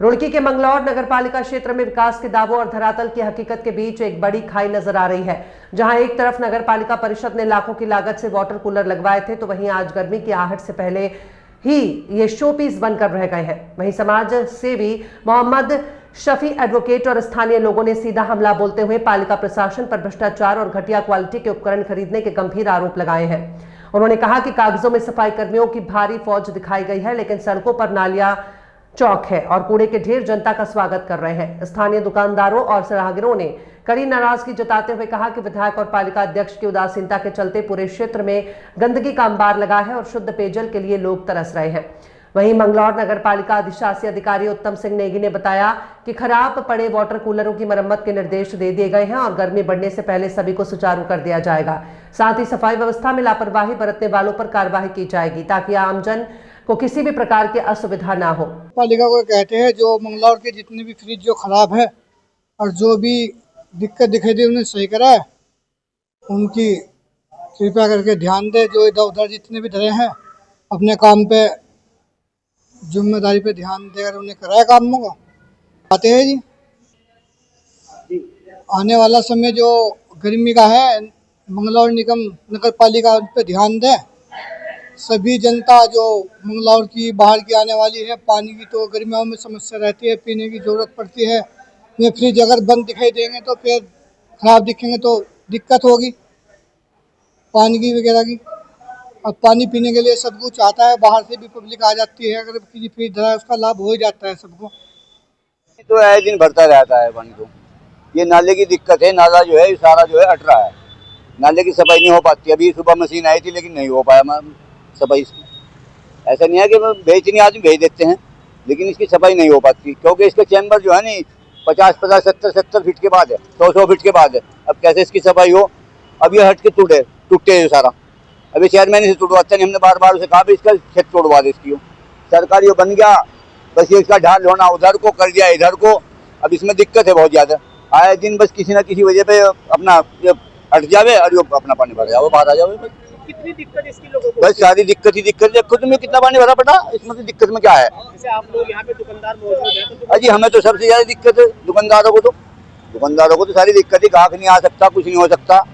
रुड़की के मंगलौर नगरपालिका क्षेत्र में विकास के दावों और धरातल की हकीकत के बीच एक बड़ी खाई नजर आ रही है। जहां एक तरफ नगरपालिका परिषद ने लाखों की लागत से वाटर कूलर लगवाए थे, तो वहीं आज गर्मी की आहट से पहले ही ये शो पीस बनकर रह गए हैं। वहीं समाज सेवी मोहम्मद शफी एडवोकेट और स्थानीय लोगों ने सीधा हमला बोलते हुए पालिका प्रशासन पर भ्रष्टाचार और घटिया क्वालिटी के उपकरण खरीदने के गंभीर आरोप लगाए हैं। उन्होंने कहा कि कागजों में सफाई कर्मियों की भारी फौज दिखाई गई है, लेकिन सड़कों पर नालियां चौक है और कूड़े के ढेर जनता का स्वागत कर रहे हैं। स्थानीय दुकानदारों और राहगीरों ने कड़ी नाराजगी जताते हुए कहा कि विधायक और पालिका अध्यक्ष की उदासीनता के चलते पूरे क्षेत्र में गंदगी का अंबार लगा है और शुद्ध पेयजल के लिए लोग तरस रहे हैं। वहीं मंगलौर नगर पालिका अधिशासी अधिकारी उत्तम सिंह नेगी ने बताया कि खराब पड़े वाटर कूलरों की मरम्मत के निर्देश दे दिए गए हैं और गर्मी बढ़ने से पहले सभी को सुचारू कर दिया जाएगा। साथ ही सफाई व्यवस्था में लापरवाही बरतने वालों पर कार्रवाई की जाएगी ताकि आमजन को किसी भी प्रकार की असुविधा ना हो। पालिका को कहते हैं जो मंगलौर के जितने भी फ्रिज जो खराब है और जो भी दिक्कत दिखाई दी उन्हें सही करा है, उनकी कृपया करके ध्यान दे। जो इधर उधर जितने भी धरे हैं अपने काम पे जिम्मेदारी पे ध्यान देकर उन्हें कराया कामों को। आते हैं जी, आने वाला समय जो गर्मी का है मंगलौर निगम नगर पालिका उन पर ध्यान दे। सभी जनता जो मंगलौर की बाहर की आने वाली है, पानी की तो गर्मियों में समस्या रहती है, पीने की ज़रूरत पड़ती है। ये फ्रिज अगर बंद दिखाई देंगे तो फिर खराब दिखेंगे तो दिक्कत होगी पानी की वगैरह की। और पानी पीने के लिए सब कुछ आता है, बाहर से भी पब्लिक आ जाती है। अगर किसी फ्रिज धरा है उसका लाभ हो ही जाता है सबको। तो आए दिन भरता रहता है पानी। तो ये नाले की दिक्कत है, नाला जो है सारा जो है अट रहा है, नाले की सफाई नहीं हो पाती। अभी सुबह मशीन आई थी लेकिन नहीं हो पाया सफाई इसकी। ऐसा नहीं है कि बेचने आदमी भेज देते हैं, लेकिन इसकी सफाई नहीं हो पाती क्योंकि इसके चैम्बर जो है नहीं 50-50, 70-70 फीट के बाद है, 100-100 फीट के बाद है। अब कैसे इसकी सफाई हो? अब ये हट के टूटे है सारा। अभी चेयरमैन से टूटवाते नहीं, हमने बार बार उसे कहा भी इसका छत तोड़वा दे इसकी। सरकारी बन गया, बस ये इसका ढाल होना उधर को कर दिया इधर को। अब इसमें दिक्कत है बहुत ज़्यादा। आए दिन बस किसी न किसी वजह पे अपना हट जावे और अपना पानी भर जाओ, बाहर आ जाओ। बस कितनी दिक्कत इसकी लोगों को? बस सारी दिक्कत ही दिक्कत है। खुद में कितना पानी भरा पड़ा, इसमें दिक्कत में क्या है? जैसे आप लोग यहाँ पे दुकानदार मौजूद हैं तो अजी हमें तो सबसे ज्यादा दिक्कत है दुकानदारों को तो सारी दिक्कत ही। गाहक नहीं आ सकता, कुछ नहीं हो सकता।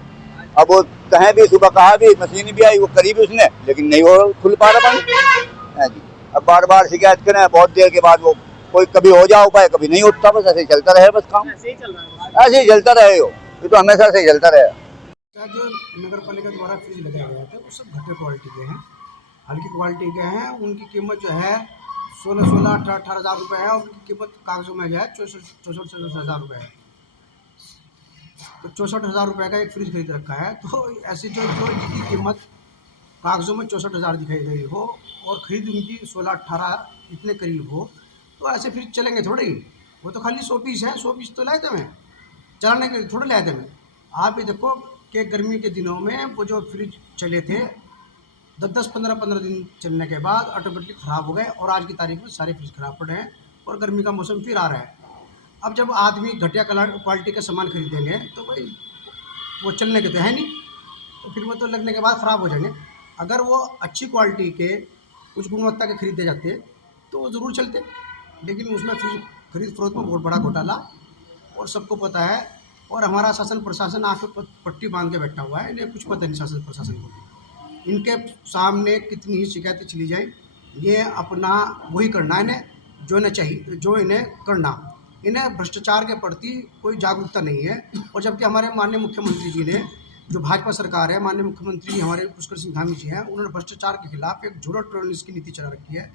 अब वो कहें भी, सुबह कहा भी, मशीन भी आई, वो करी भी उसने, लेकिन नहीं हो खुल पा रहा पानी जी। अब बार बार शिकायत करें, बहुत देर के बाद वो कोई कभी हो जाओ पाए, कभी नहीं उठता। बस ऐसे ही चलता रहे, बस काम ऐसे ही चल रहा है। ऐसे ही चलता रहे हो, ये तो हमेशा से ही चलता रहे। जो नगर पालिका द्वारा फ्रिज लगाए गए थे वो सब घटिया क्वालिटी के हैं, हल्की क्वालिटी के हैं। उनकी कीमत जो है 16-16, 18-18 हज़ार रुपये है और उनकी कीमत कागजों में जो है 64-64 हज़ार रुपये है। तो 64 हज़ार रुपये का एक फ्रिज खरीद रखा है। तो ऐसी जो जिसकी कीमत कागजों में 64 हज़ार दिखाई गई हो और ख़रीद उनकी 16-18 इतने करीब हो, तो ऐसे फ्रिज चलेंगे थोड़े ही। वो तो खाली 100 पीस है, 100 पीस तो लाए थे मैं चलाने के लिए, थोड़े लाए थे मैं। आप ये देखो कि गर्मी के दिनों में वो जो फ्रिज चले थे 10-10, 15-15 दिन चलने के बाद ऑटोमेटिकली ख़राब हो गए और आज की तारीख में सारे फ्रिज ख़राब पड़े हैं और गर्मी का मौसम फिर आ रहा है। अब जब आदमी घटिया क्वालिटी का सामान खरीदेंगे तो भाई वो चलने के तो है नहीं, तो फिर वो तो लगने के बाद ख़राब हो जाएंगे। अगर वो अच्छी क्वालिटी के कुछ गुणवत्ता के खरीदे जाते तो वो ज़रूर चलते, लेकिन उसमें फ्रिज खरीद फरोख्त में बहुत बड़ा घोटाला और सबको पता है। और हमारा शासन प्रशासन आके पट्टी बांध के बैठा हुआ है, इन्हें कुछ पता नहीं शासन प्रशासन को। इनके सामने कितनी ही शिकायतें चली जाए, ये अपना वही करना है इन्हें जो इन्हें चाहिए, जो इन्हें करना। इन्हें भ्रष्टाचार के प्रति कोई जागरूकता नहीं है। और जबकि हमारे माननीय मुख्यमंत्री जी ने, जो भाजपा सरकार है, माननीय मुख्यमंत्री हमारे पुष्कर सिंह धामी जी हैं, उन्होंने भ्रष्टाचार के खिलाफ एक झूलट टॉलरेंस की नीति चला रखी है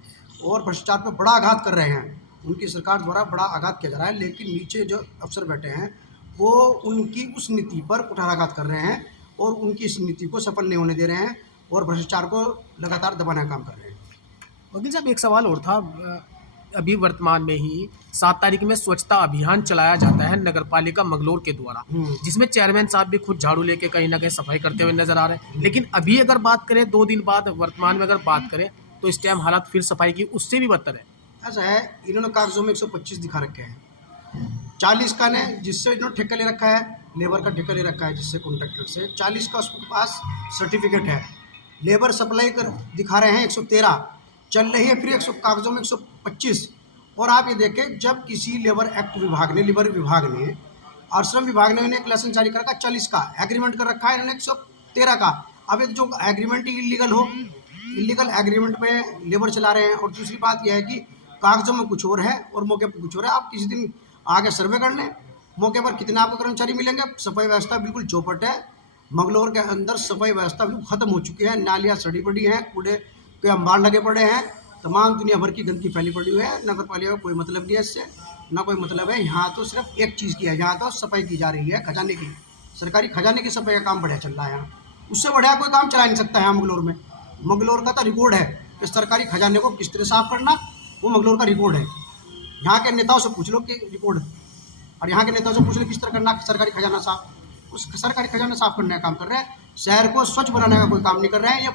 और भ्रष्टाचार पर बड़ा आघात कर रहे हैं। उनकी सरकार द्वारा बड़ा आघात किया जा रहा है, लेकिन नीचे जो अफसर बैठे हैं वो उनकी उस नीति पर कुठाराघात कर रहे हैं और उनकी इस नीति को सफल नहीं होने दे रहे हैं और भ्रष्टाचार को लगातार दबाने का काम कर रहे हैं। वकील साहब, एक सवाल और था। अभी वर्तमान में ही 7 तारीख में स्वच्छता अभियान चलाया जाता है नगरपालिका मंगलौर के द्वारा, जिसमें चेयरमैन साहब भी खुद झाड़ू लेके कहीं ना कहीं सफाई करते हुए नजर आ रहे हैं। लेकिन अभी अगर बात करें 2 दिन बाद वर्तमान में अगर बात करें तो इस टाइम हालात फिर सफाई की उससे भी बदतर है। ऐसा है, इन्होंने कागजों में 125 दिखा रखे हैं, 40 का ने जिससे इन्होंने ठेका ले रखा है, लेबर का ठेका ले रखा है जिससे कॉन्ट्रैक्टर से, 40 का उसके पास सर्टिफिकेट है। लेबर सप्लाई कर दिखा रहे हैं 113, चल रही है फिर 100 कागजों में 125 और आप ये देखें, जब किसी लेबर विभाग ने और श्रम विभाग ने इन्हें एक लाइसेंस जारी कर रखा 40 का एग्रीमेंट कर रखा है, इन्होंने 113 का। अब ये जो एग्रीमेंट इलीगल एग्रीमेंट पे लेबर चला रहे हैं। और दूसरी बात यह है कि कागजों में कुछ और है और मौके पर कुछ और है। आप किसी दिन आगे सर्वे कर लें, मौके पर कितने आपको कर्मचारी मिलेंगे। सफाई व्यवस्था बिल्कुल चौपट है। मंगलौर के अंदर सफाई व्यवस्था बिल्कुल खत्म हो चुकी है। नालियाँ सड़ी पड़ी हैं, कूड़े के अंबार लगे पड़े हैं, तमाम दुनिया भर की गंदगी फैली पड़ी हुई है। नगर पालिका का कोई मतलब नहीं है इससे, ना कोई मतलब है। यहाँ तो सिर्फ एक चीज़ की है, यहाँ तो सफाई की जा रही है, खजाने की, सरकारी खजाने की सफाई का काम बढ़िया चल रहा है यहाँ। उससे बढ़िया कोई काम चला नहीं सकता है यहाँ मंगलौर में। मंगलौर का तो रिकॉर्ड है कि सरकारी खजाने को किस तरह साफ करना, वो मंगलौर का रिकॉर्ड है। यहाँ के नेताओं से पूछ लो कि रिकॉर्ड, और यहाँ के नेताओं से पूछ लो किस तरह करना सरकारी खजाना साफ। उस सरकारी खजाना साफ करने का काम कर रहे हैं, शहर को स्वच्छ बनाने का कोई काम नहीं कर रहे हैं। ये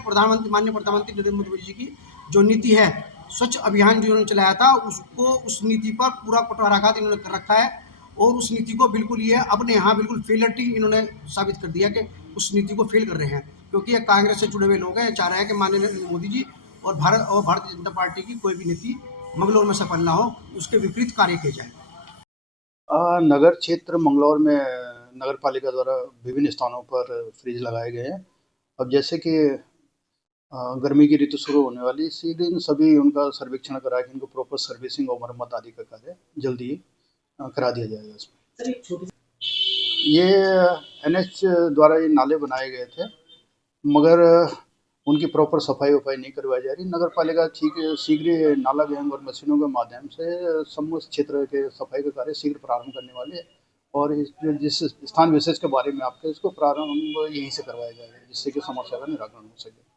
माननीय प्रधानमंत्री नरेंद्र मोदी जी की जो नीति है, स्वच्छ अभियान जो इन्होंने चलाया था, उस नीति पर पूरा कुठाराघात इन्होंने कर रखा है। और उस नीति को बिल्कुल ये अपने यहाँ बिल्कुल फेलियरिटी इन्होंने साबित कर दिया कि उस नीति को फेल कर रहे हैं। क्योंकि ये कांग्रेस से जुड़े हुए लोग हैं, चाह रहे हैं कि माननीय नरेंद्र मोदी जी और भारतीय जनता पार्टी की कोई भी नीति मंगलौर में सफल ना हो, उसके विपरीत कार्य किए जाए। नगर क्षेत्र मंगलौर में नगर पालिका द्वारा विभिन्न स्थानों पर फ्रिज लगाए गए हैं। अब जैसे कि गर्मी की ऋतु शुरू होने वाली, इसी दिन सभी उनका सर्वेक्षण करा के इनको प्रॉपर सर्विसिंग और मरम्मत आदि का कार्य जल्दी करा दिया जाएगा। इसमें ये NH द्वारा ये नाले बनाए गए थे, मगर उनकी प्रॉपर सफाई वफाई नहीं करवाई जा रही। नगर पालिका शीघ्र नाला गैंग और मशीनों के माध्यम से समस्त क्षेत्र के सफाई का कार्य शीघ्र प्रारंभ करने वाले हैं। और जिस स्थान विशेष के बारे में आपके इसको प्रारंभ यहीं से करवाया जाएगा, जिससे कि समस्या का निराकरण हो सके।